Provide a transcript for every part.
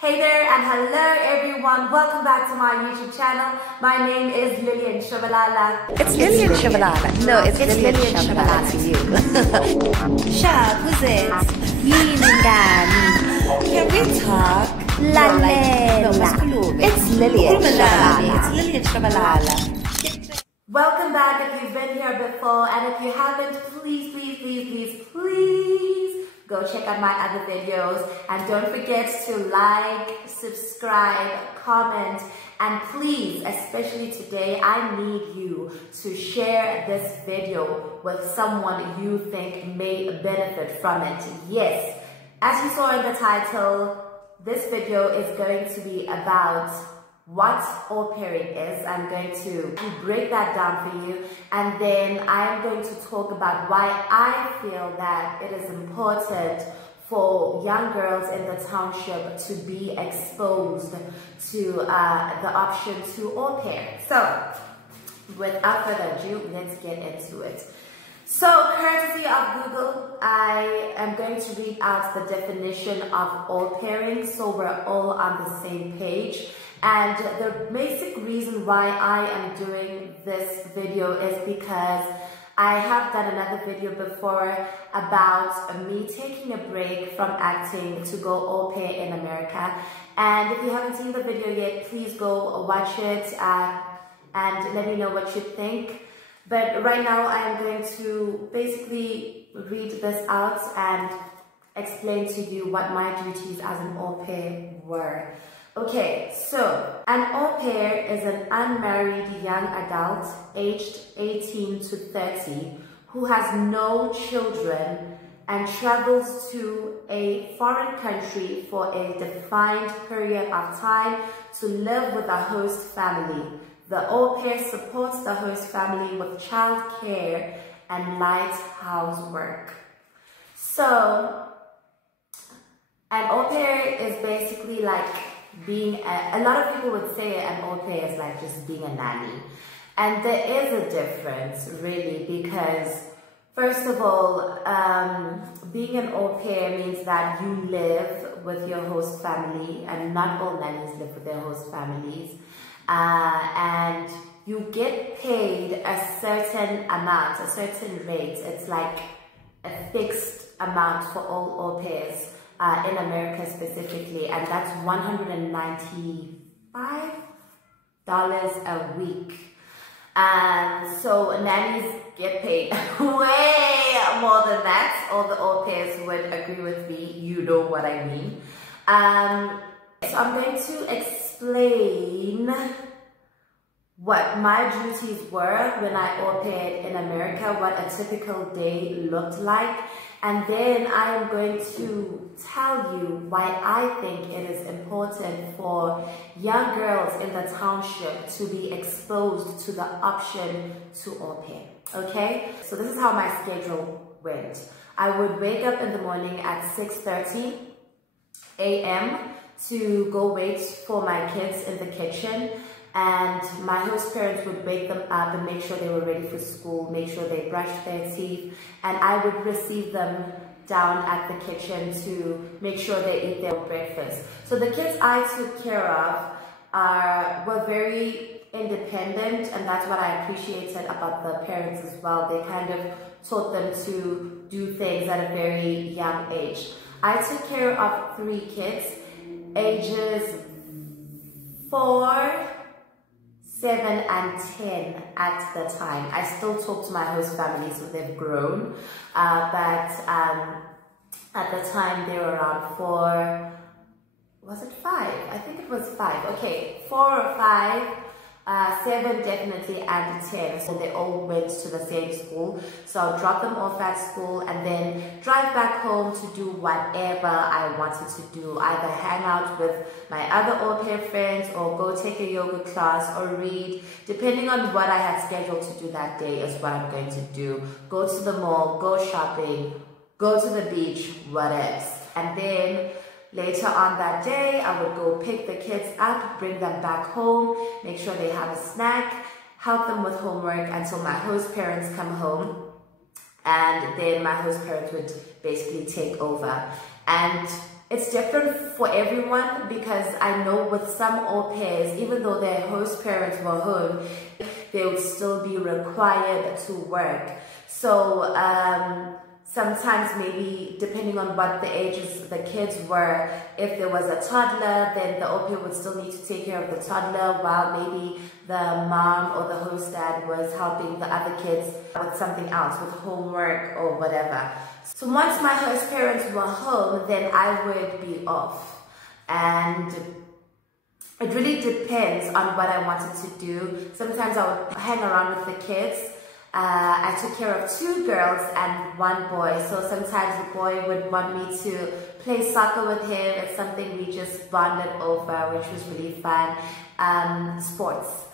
Hey there and hello everyone, welcome back to my YouTube channel. My name is Lillian Shabalala. It's Lillian Shabalala. No, it's Lillian Shabalala to you. Shab, who's it? Can we talk? It's Lillian Shabalala. It's Lillian Shabalala. Welcome back if you've been here before, and if you haven't, please go check out my other videos, and don't forget to like, subscribe, comment, and please, especially today, I need you to share this video with someone you think may benefit from it. Yes, as you saw in the title, this video is going to be about what au pairing is. I'm going to break that down for you, and then I'm going to talk about why I feel that it is important for young girls in the township to be exposed to the option to au pair. So without further ado, let's get into it. So, courtesy of Google, I am going to read out the definition of au pairing so we're all on the same page. And the basic reason why I am doing this video is because I have done another video before about me taking a break from acting to go au pair in America. And if you haven't seen the video yet, please go watch it and let me know what you think. But right now I am going to basically read this out and explain to you what my duties as an au pair were. Okay, so an au pair is an unmarried young adult aged 18 to 30 who has no children and travels to a foreign country for a defined period of time to live with a host family. The au pair supports the host family with child care and light housework. So, an au pair is basically like being a lot of people would say an au pair is like just being a nanny. And there is a difference, really, because first of all, being an au pair means that you live with your host family, and not all nannies live with their host families. And you get paid a certain amount, a certain rate. It's like a fixed amount for all au pairs in America specifically, and that's $195 a week. And so nannies get paid way more than that. All the au pairs would agree with me. You know what I mean. So I'm going to explain what my duties were when I au paired in America, what a typical day looked like, and then I am going to tell you why I think it is important for young girls in the township to be exposed to the option to au pair. Okay, so this is how my schedule went. I would wake up in the morning at 6:30 a.m. to go wait for my kids in the kitchen, and my host parents would wake them up and make sure they were ready for school, make sure they brushed their teeth, and I would receive them down at the kitchen to make sure they eat their breakfast. So the kids I took care of were very independent, and that's what I appreciated about the parents as well. They kind of taught them to do things at a very young age. I took care of 3 kids, ages 4, 7 and 10 at the time. I still talk to my host family, so they've grown, but at the time they were around 4, was it 5? I think it was 5. Okay, 4 or 5, 7 definitely, and 10. So they all went to the same school. So I'll drop them off at school and then drive back home to do whatever I wanted to do. Either hang out with my other au pair friends, or go take a yoga class, or read. Depending on what I had scheduled to do that day is what I'm going to do. Go to the mall, go shopping, go to the beach, what else. And then later on that day, I would go pick the kids up, bring them back home, make sure they have a snack, help them with homework until my host parents come home, and then my host parents would basically take over. And It's different for everyone, because I know with some au pairs, even though their host parents were home, they would still be required to work. So sometimes, maybe depending on what the ages the kids were, if there was a toddler, then the au pair would still need to take care of the toddler, while maybe the mom or the host dad was helping the other kids with something else, with homework or whatever. So once my host parents were home, then I would be off. And it really depends on what I wanted to do. Sometimes I would hang around with the kids. I took care of 2 girls and 1 boy. So sometimes the boy would want me to play soccer with him. It's something we just bonded over, which was really fun. Sports.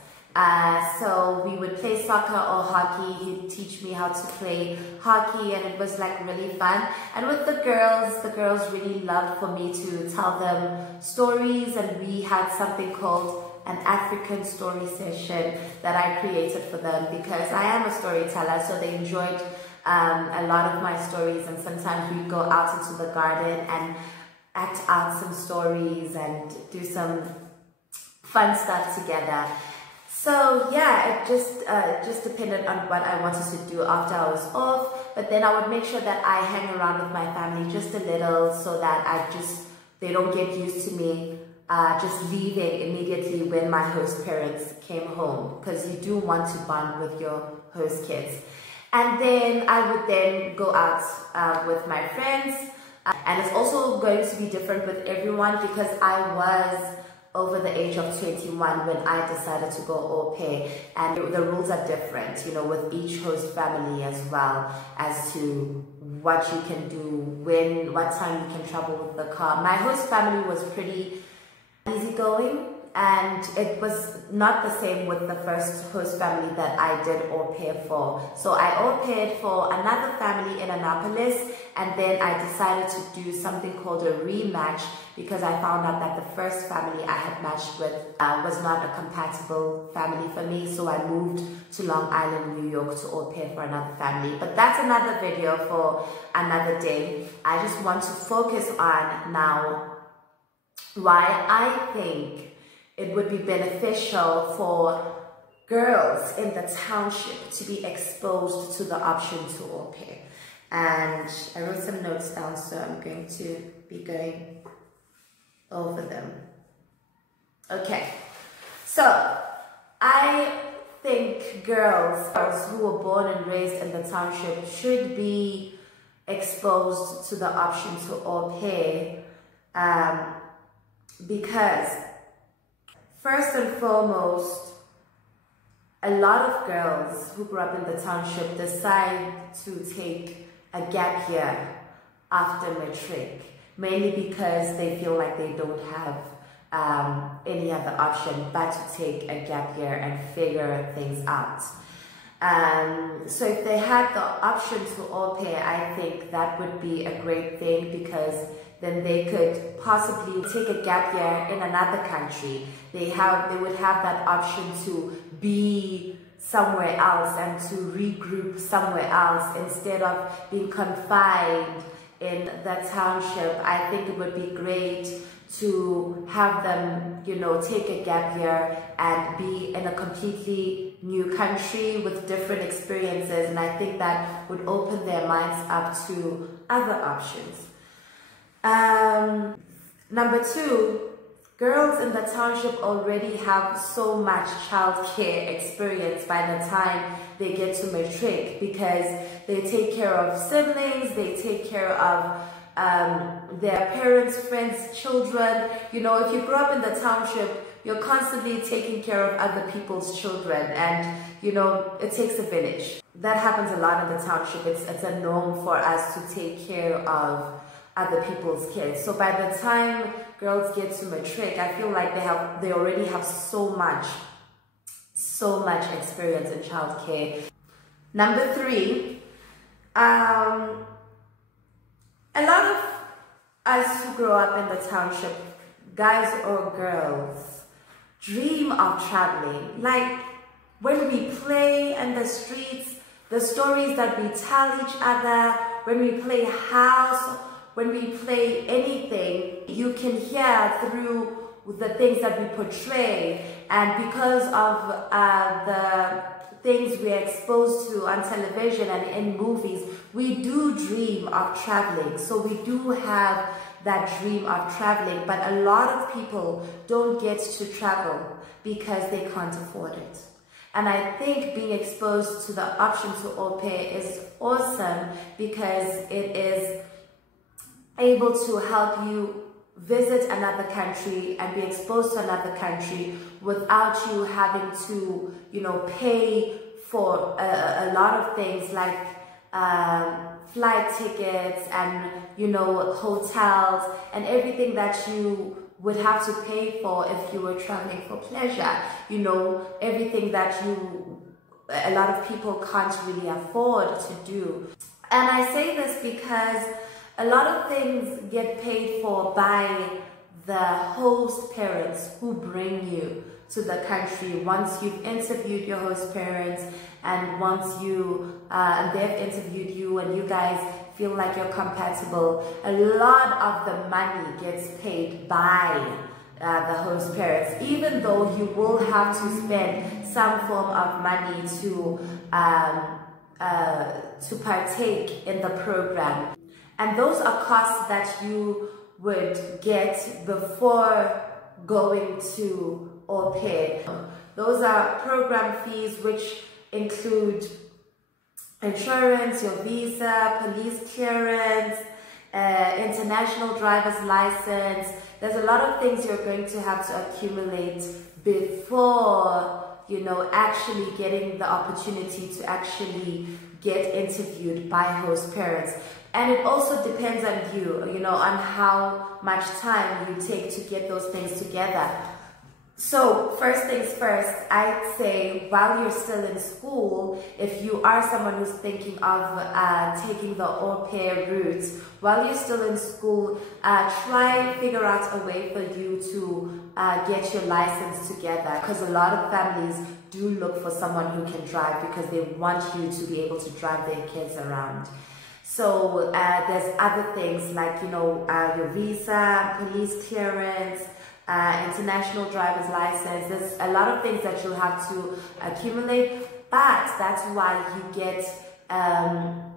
So we would play soccer or hockey. He'd teach me how to play hockey, and it was like really fun. And with the girls really loved for me to tell them stories, and we had something called an African story session that I created for them, because I am a storyteller, so they enjoyed a lot of my stories. And sometimes we'd go out into the garden and act out some stories and do some fun stuff together. So yeah, it just depended on what I wanted to do after I was off. But then I would make sure that I hang around with my family just a little, so that they don't get used to me just leaving immediately when my host parents came home, because you do want to bond with your host kids. And then I would then go out with my friends, and it's also going to be different with everyone, because I was over the age of 21 when I decided to go au pair, and the rules are different, you know, with each host family, as well as to what you can do, what time you can travel with the car. My host family was pretty easygoing, and it was not the same with the first host family that I did au pair for. So I au paired for another family in Annapolis, and then I decided to do something called a rematch, because I found out that the first family I had matched with was not a compatible family for me. So I moved to Long Island, New York to au pair for another family. But that's another video for another day. I just want to focus on now why I think it would be beneficial for girls in the township to be exposed to the option to au pair. And I wrote some notes down, so I'm going to be going over them. Okay, so I think girls who were born and raised in the township should be exposed to the option to au pair, because first and foremost, a lot of girls who grew up in the township decide to take a gap year after matric, mainly because they feel like they don't have any other option but to take a gap year and figure things out. So if they had the option to au pair, I think that would be a great thing, because then they could possibly take a gap year in another country. They would have that option to be somewhere else and to regroup somewhere else instead of being confined in the township. I think it would be great to have them, you know, take a gap year and be in a completely new country with different experiences, and I think that would open their minds up to other options. Number 2, girls in the township already have so much childcare experience by the time they get to matric, because they take care of siblings, they take care of their parents, friends, children. You know, if you grow up in the township, you're constantly taking care of other people's children, and you know, it takes a village. That happens a lot in the township. It's a norm for us to take care of other people's kids. So by the time girls get to matric, I feel like they already have so much experience in childcare. Number 3, a lot of us who grow up in the township, guys or girls, dream of traveling. Like when we play in the streets, the stories that we tell each other, when we play house when we play anything, you can hear through the things that we portray, and because of the things we are exposed to on television and in movies, we do dream of traveling. So we do have that dream of traveling, but a lot of people don't get to travel because they can't afford it. And I think being exposed to the option to au pair is awesome, because it is able to help you visit another country and be exposed to another country without you having to, you know, pay for a lot of things like flight tickets and, you know, hotels and everything that you would have to pay for if you were traveling for pleasure. You know, everything that a lot of people can't really afford to do. And I say this because a lot of things get paid for by the host parents who bring you to the country. Once you've interviewed your host parents, and once they've interviewed you and you guys feel like you're compatible, a lot of the money gets paid by the host parents, even though you will have to spend some form of money to partake in the program. And those are costs that you would get before going to au pair. Those are program fees, which include insurance, your visa, police clearance, international driver's license. There's a lot of things you're going to have to accumulate before, you know, actually getting the opportunity to actually get interviewed by host parents. And it also depends on you, you know, on how much time you take to get those things together. So first things first, I'd say while you're still in school, if you are someone who's thinking of taking the au pair route, while you're still in school, try figure out a way for you to get your license together, because a lot of families do look for someone who can drive because they want you to be able to drive their kids around. So there's other things like, you know, your visa, police clearance, international driver's license. There's a lot of things that you'll have to accumulate, but that's why you get an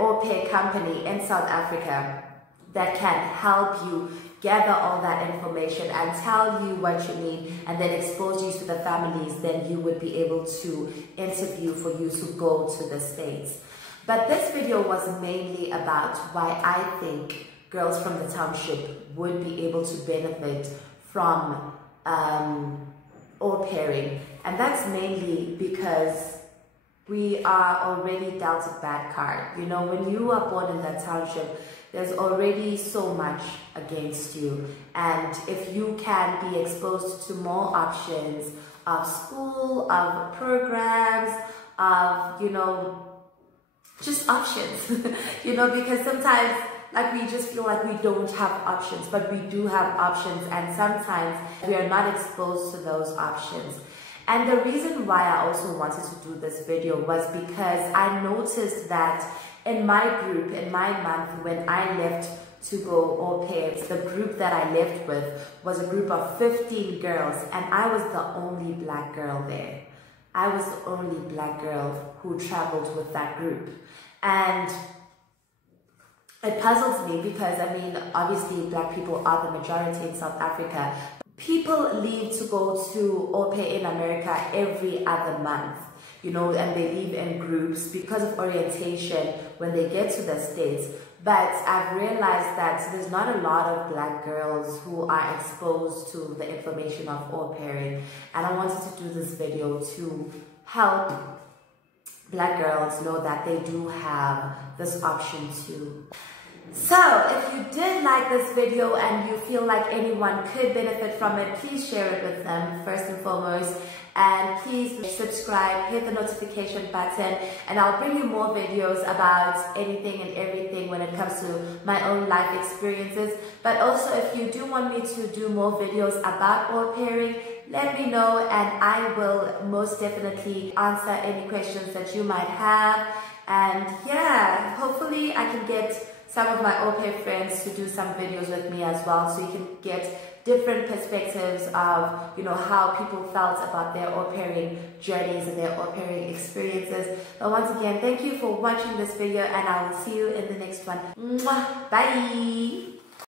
au pair company in South Africa that can help you gather all that information and tell you what you need, and then expose you to the families then you would be able to interview for you to go to the States. But this video was mainly about why I think girls from the township would be able to benefit from au pairing. And that's mainly because we are already dealt a bad card. You know, when you are born in that township, there's already so much against you. And if you can be exposed to more options of school, of programs, of, you know, just options, you know, because sometimes like we just feel like we don't have options, but we do have options, and sometimes we are not exposed to those options. And the reason why I also wanted to do this video was because I noticed that in my group, in my month, when I left to go au pair, the group that I left with was a group of 15 girls, and I was the only black girl there. I was the only black girl who traveled with that group. And it puzzles me because, I mean, obviously black people are the majority in South Africa. People leave to go to au pair in America every other month, you know, and they leave in groups because of orientation when they get to the States. But I've realized that there's not a lot of black girls who are exposed to the information of au pairing, and I wanted to do this video to help black girls know that they do have this option too. So if you did like this video and you feel like anyone could benefit from it, please share it with them first and foremost. And please subscribe, hit the notification button, and I'll bring you more videos about anything and everything when it comes to my own life experiences. But also, if you do want me to do more videos about au pairing, let me know, and I will most definitely answer any questions that you might have. And yeah, hopefully I can get some of my au pair friends to do some videos with me as well, so you can get different perspectives of, you know, how people felt about their au pairing journeys and their au pairing experiences. But once again, thank you for watching this video, and I will see you in the next one. Mwah! Bye!